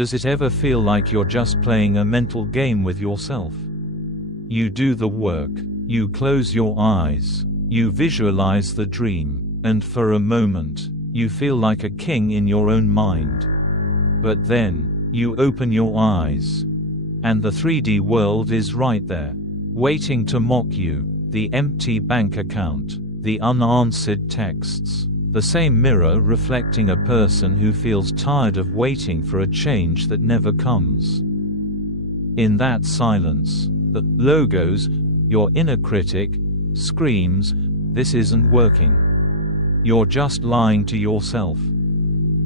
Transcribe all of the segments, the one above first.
Does it ever feel like you're just playing a mental game with yourself? You do the work, you close your eyes, you visualize the dream, and for a moment, you feel like a king in your own mind. But then, you open your eyes, and the 3D world is right there, waiting to mock you. The empty bank account, the unanswered texts, the same mirror reflecting a person who feels tired of waiting for a change that never comes. In that silence, the logos, your inner critic, screams, "This isn't working. You're just lying to yourself."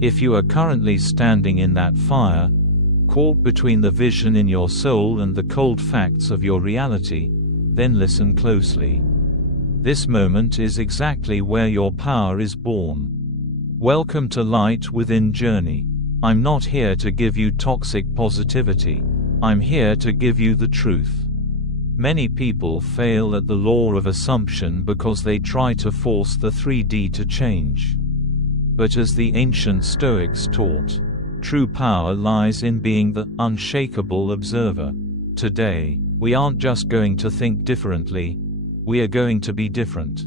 If you are currently standing in that fire, caught between the vision in your soul and the cold facts of your reality, then listen closely. This moment is exactly where your power is born. Welcome to Light Within Journey. I'm not here to give you toxic positivity. I'm here to give you the truth. Many people fail at the law of assumption because they try to force the 3D to change. But as the ancient Stoics taught, true power lies in being the unshakable observer. Today, we aren't just going to think differently, we are going to be different.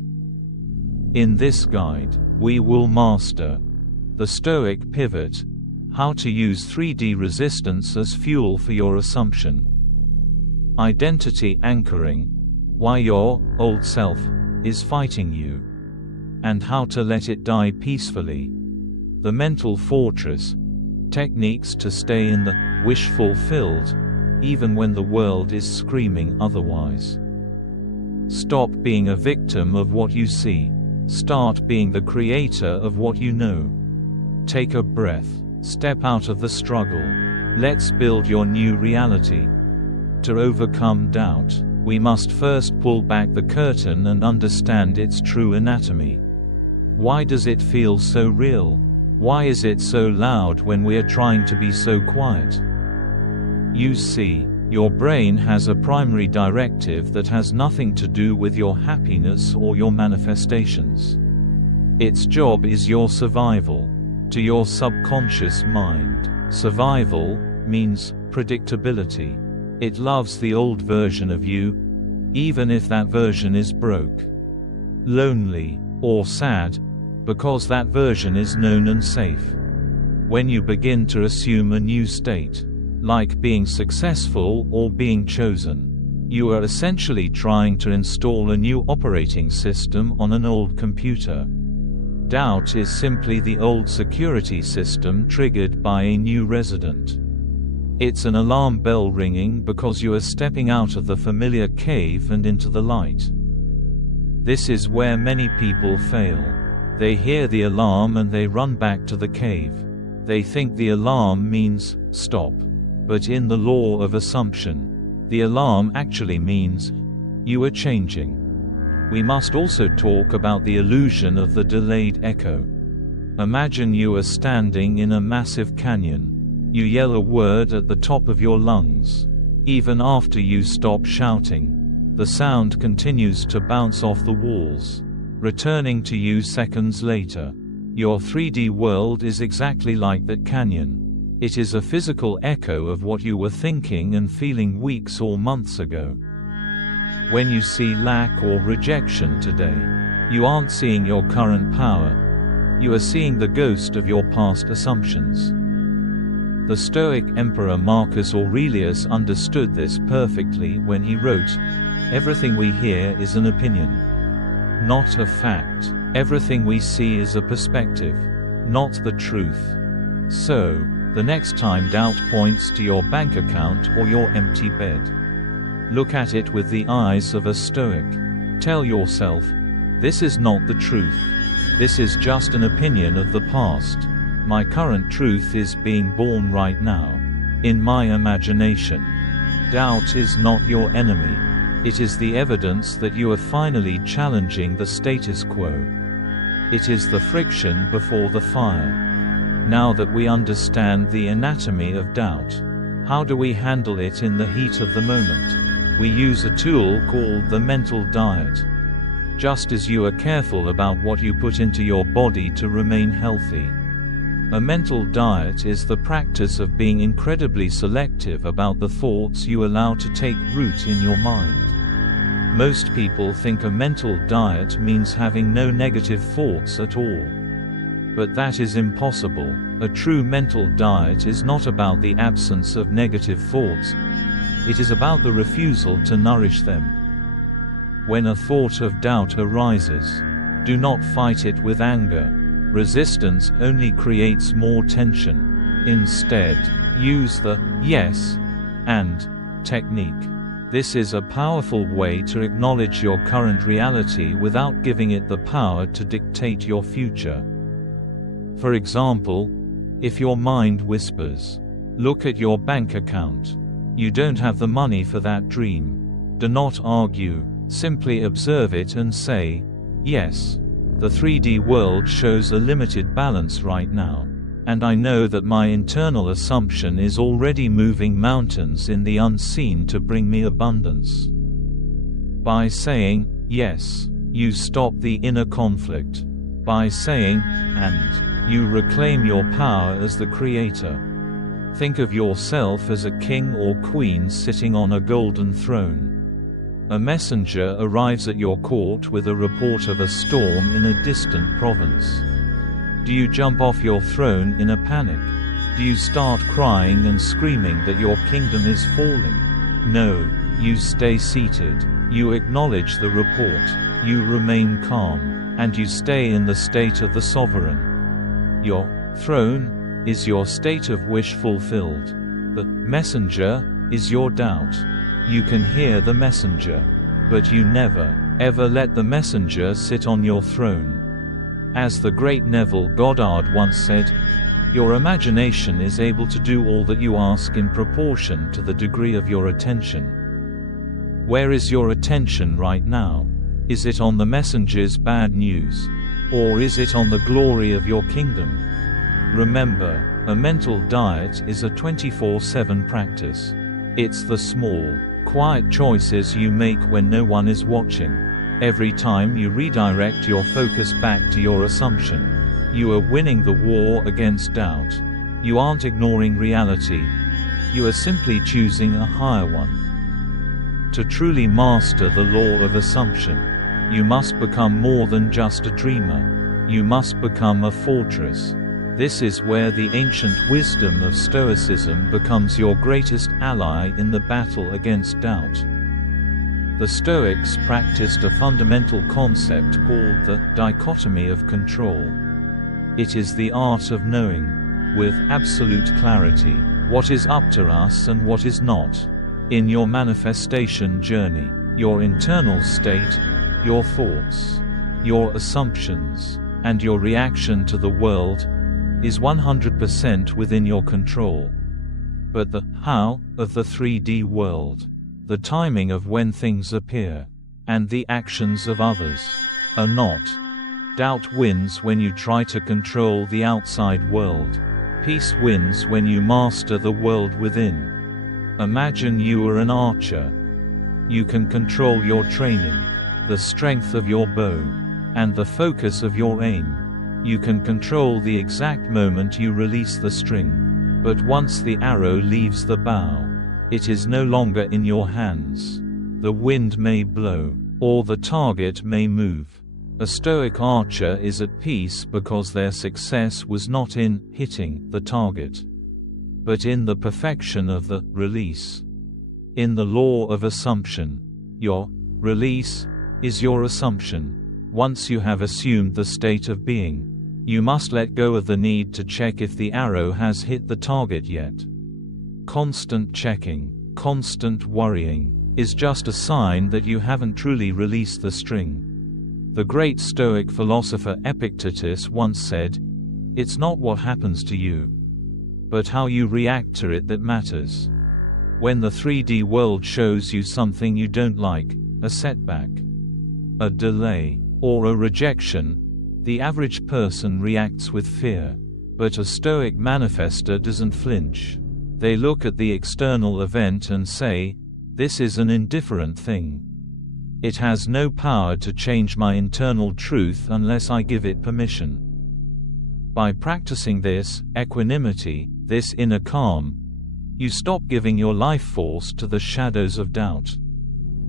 In this guide, we will master the Stoic pivot, how to use 3D resistance as fuel for your assumption, identity anchoring, why your old self is fighting you, and how to let it die peacefully, the mental fortress, techniques to stay in the wish fulfilled, even when the world is screaming otherwise. Stop being a victim of what you see. Start being the creator of what you know. Take a breath. Step out of the struggle. Let's build your new reality. To overcome doubt, we must first pull back the curtain and understand its true anatomy. Why does it feel so real? Why is it so loud when we are trying to be so quiet? You see, your brain has a primary directive that has nothing to do with your happiness or your manifestations. Its job is your survival. To your subconscious mind, survival means predictability. It loves the old version of you, even if that version is broke, lonely, or sad, because that version is known and safe. When you begin to assume a new state, like being successful or being chosen, you are essentially trying to install a new operating system on an old computer. Doubt is simply the old security system triggered by a new resident. It's an alarm bell ringing because you are stepping out of the familiar cave and into the light. This is where many people fail. They hear the alarm and they run back to the cave. They think the alarm means, stop. But in the law of assumption, the alarm actually means, you are changing. We must also talk about the illusion of the delayed echo. Imagine you are standing in a massive canyon. You yell a word at the top of your lungs. Even after you stop shouting, the sound continues to bounce off the walls, returning to you seconds later. Your 3D world is exactly like that canyon. It is a physical echo of what you were thinking and feeling weeks or months ago. When you see lack or rejection today, you aren't seeing your current power. You are seeing the ghost of your past assumptions. The Stoic Emperor Marcus Aurelius understood this perfectly when he wrote, "Everything we hear is an opinion, not a fact. Everything we see is a perspective, not the truth." So, the next time doubt points to your bank account or your empty bed, look at it with the eyes of a Stoic. Tell yourself, this is not the truth. This is just an opinion of the past. My current truth is being born right now, in my imagination. Doubt is not your enemy. It is the evidence that you are finally challenging the status quo. It is the friction before the fire. Now that we understand the anatomy of doubt, how do we handle it in the heat of the moment? We use a tool called the mental diet. Just as you are careful about what you put into your body to remain healthy, A mental diet is the practice of being incredibly selective about the thoughts you allow to take root in your mind. Most people think a mental diet means having no negative thoughts at all. But that is impossible. A true mental diet is not about the absence of negative thoughts. It is about the refusal to nourish them. When a thought of doubt arises, do not fight it with anger. Resistance only creates more tension. Instead, use the yes and technique. This is a powerful way to acknowledge your current reality without giving it the power to dictate your future. For example, if your mind whispers, "Look at your bank account. You don't have the money for that dream." Do not argue, simply observe it and say, "Yes. The 3D world shows a limited balance right now, and I know that my internal assumption is already moving mountains in the unseen to bring me abundance." By saying, yes, you stop the inner conflict. By saying, and, you reclaim your power as the creator. Think of yourself as a king or queen sitting on a golden throne. A messenger arrives at your court with a report of a storm in a distant province. Do you jump off your throne in a panic? Do you start crying and screaming that your kingdom is falling? No, you stay seated, you acknowledge the report, you remain calm, and you stay in the state of the sovereign. Your throne is your state of wish fulfilled. The messenger is your doubt. You can hear the messenger, but you never, ever let the messenger sit on your throne. As the great Neville Goddard once said, your imagination is able to do all that you ask in proportion to the degree of your attention. Where is your attention right now? Is it on the messenger's bad news? Or is it on the glory of your kingdom? Remember, a mental diet is a 24/7 practice. It's the small, quiet choices you make when no one is watching. Every time you redirect your focus back to your assumption, you are winning the war against doubt. You aren't ignoring reality. You are simply choosing a higher one. To truly master the law of assumption, you must become more than just a dreamer. You must become a fortress. This is where the ancient wisdom of Stoicism becomes your greatest ally in the battle against doubt. The Stoics practiced a fundamental concept called the dichotomy of control. It is the art of knowing, with absolute clarity, what is up to us and what is not. In your manifestation journey, your internal state, your thoughts, your assumptions, and your reaction to the world is 100% within your control. But the how of the 3D world, the timing of when things appear, and the actions of others are not. Doubt wins when you try to control the outside world. Peace wins when you master the world within. Imagine you are an archer. You can control your training, the strength of your bow, and the focus of your aim. You can control the exact moment you release the string. But once the arrow leaves the bow, it is no longer in your hands. The wind may blow, or the target may move. A Stoic archer is at peace because their success was not in hitting the target, but in the perfection of the release. In the law of assumption, your release is your assumption. Once you have assumed the state of being, you must let go of the need to check if the arrow has hit the target yet. Constant checking, constant worrying, is just a sign that you haven't truly released the string. The great Stoic philosopher Epictetus once said, "It's not what happens to you, but how you react to it that matters." When the 3D world shows you something you don't like, a setback, a delay, or a rejection, the average person reacts with fear. But a Stoic manifestor doesn't flinch. They look at the external event and say, "This is an indifferent thing. It has no power to change my internal truth unless I give it permission." By practicing this equanimity, this inner calm, you stop giving your life force to the shadows of doubt.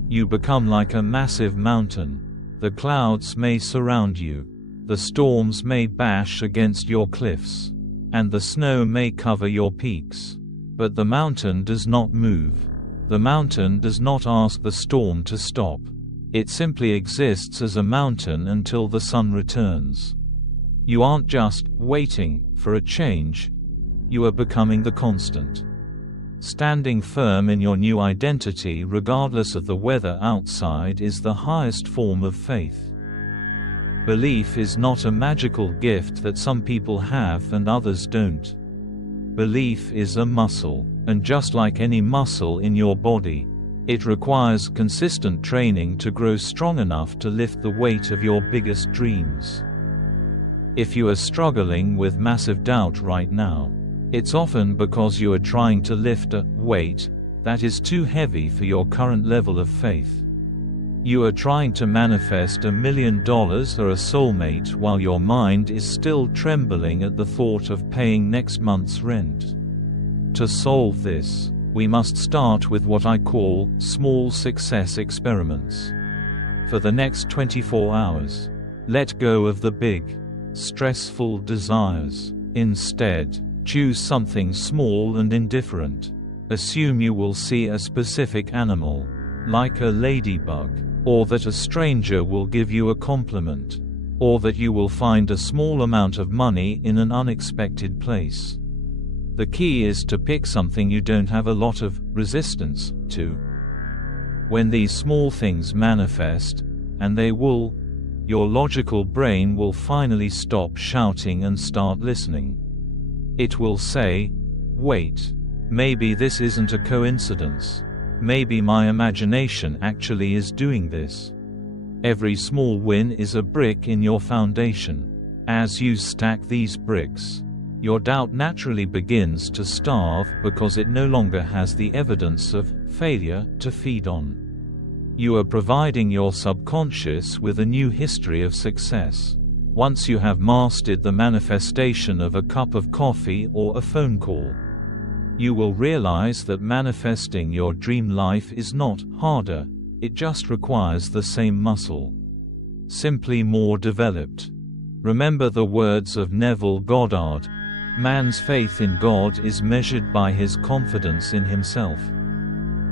You become like a massive mountain. The clouds may surround you, the storms may bash against your cliffs, and the snow may cover your peaks. But the mountain does not move. The mountain does not ask the storm to stop. It simply exists as a mountain until the sun returns. You aren't just waiting for a change, you are becoming the constant. Standing firm in your new identity regardless of the weather outside is the highest form of faith. Belief is not a magical gift that some people have and others don't. Belief is a muscle, and just like any muscle in your body, it requires consistent training to grow strong enough to lift the weight of your biggest dreams. If you are struggling with massive doubt right now, it's often because you are trying to lift a weight that is too heavy for your current level of faith. You are trying to manifest $1 million or a soulmate while your mind is still trembling at the thought of paying next month's rent. To solve this, we must start with what I call small success experiments. For the next 24 hours, let go of the big, stressful desires. Instead, choose something small and indifferent. Assume you will see a specific animal, like a ladybug, or that a stranger will give you a compliment, or that you will find a small amount of money in an unexpected place. The key is to pick something you don't have a lot of resistance to. When these small things manifest, and they will, your logical brain will finally stop shouting and start listening. It will say, wait, maybe this isn't a coincidence. Maybe my imagination actually is doing this. Every small win is a brick in your foundation. As you stack these bricks, your doubt naturally begins to starve because it no longer has the evidence of failure to feed on. You are providing your subconscious with a new history of success. Once you have mastered the manifestation of a cup of coffee or a phone call, you will realize that manifesting your dream life is not harder, it just requires the same muscle, simply more developed. Remember the words of Neville Goddard, "Man's faith in God is measured by his confidence in himself."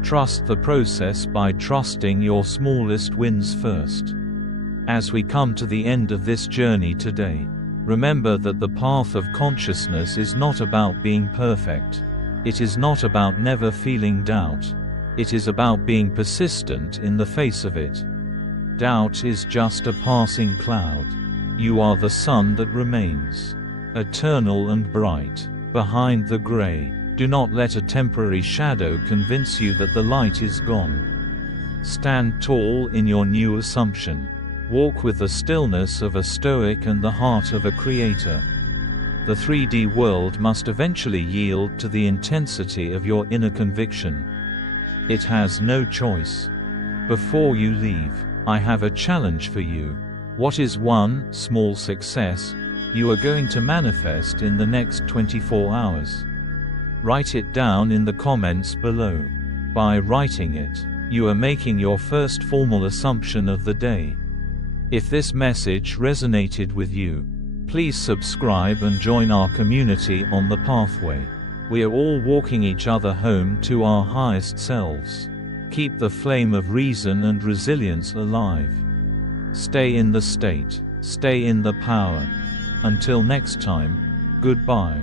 Trust the process by trusting your smallest wins first. As we come to the end of this journey today, remember that the path of consciousness is not about being perfect. It is not about never feeling doubt. It is about being persistent in the face of it. Doubt is just a passing cloud. You are the sun that remains, eternal and bright, behind the gray. Do not let a temporary shadow convince you that the light is gone. Stand tall in your new assumption. Walk with the stillness of a Stoic and the heart of a creator. The 3D world must eventually yield to the intensity of your inner conviction. It has no choice. Before you leave, I have a challenge for you. What is one small success you are going to manifest in the next 24 hours? Write it down in the comments below. By writing it, you are making your first formal assumption of the day. If this message resonated with you, please subscribe and join our community on the pathway. We are all walking each other home to our highest selves. Keep the flame of reason and resilience alive. Stay in the state. Stay in the power. Until next time, goodbye.